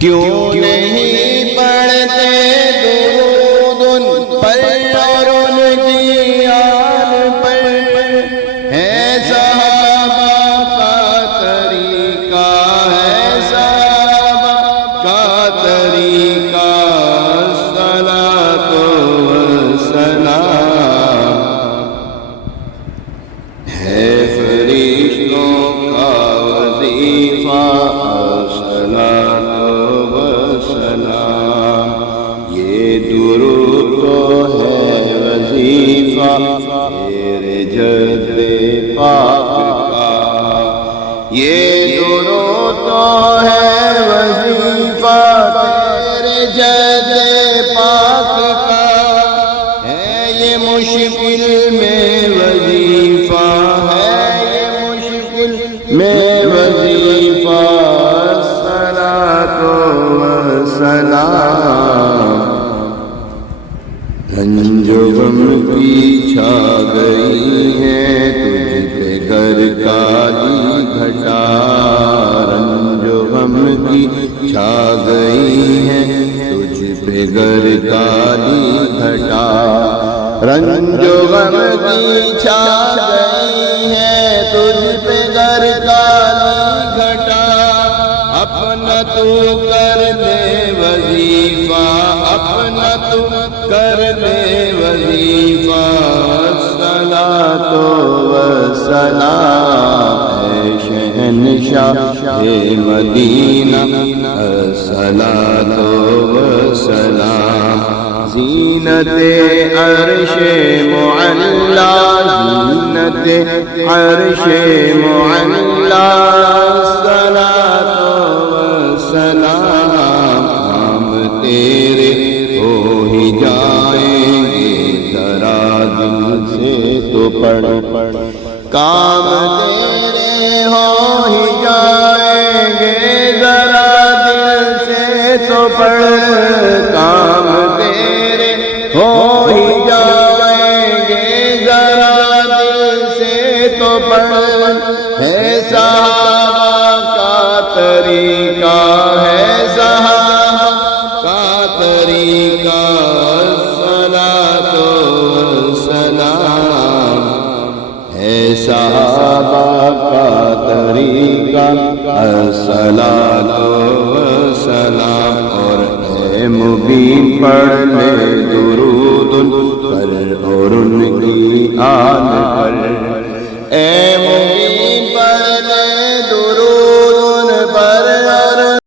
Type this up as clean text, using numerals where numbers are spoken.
کیوں نہیں پڑھتے درود ان پر اور ان کی آل پر؟ ہے صحابہ کا طریقہ، ہے صحابہ کا طریقہ، صلاۃ و سلام ہے فرشتوں کا وظیفہ، صلاۃ و سلام یہ درود تو ہے وظیفہ تیرے جد پاک کا، یہ درود تو ہے وظیفہ تیرے جد پاک کا، ہے یہ مشکل میں وظیفہ، ہے یہ مشکل میں وظیفہ، صلاۃ و سلام رنج و غم کی چھا گئی ہے تجھ پہ گر کالی گھٹا، رنج و غم کی چھا گئی ہے تجھ پہ گر کالی گھٹا، رنج و غم کی چھا گئی ہے تجھ پہ گر کالی گھٹا، اپنا تو کر لے وظیفہ، اپنا تو کر لے وظیفہ، صلاۃ و سلام اے شہنشاہ مدینہ، صلاۃ و سلام زینت عرش معلا، زینت عرش معلا، صلاۃ و سلام ہم تیرے ہو ہی جائیں گے ذرا دل سے تو پڑھ، کام تیرے ہو ہی جائیں گے ذرا دل سے تو پڑھ، کام تیرے ہو ہی جائیں گے ذرا دل سے تو پڑھ، ہے صحابہ کا طریقہ، ہے صحابہ کا طریقہ، صلاۃ و سلام ہے صحابہ کا طریقہ، صلاۃ و سلام اور اے مبین پڑھ لے درود ان پر اور ان کی آل پر، اے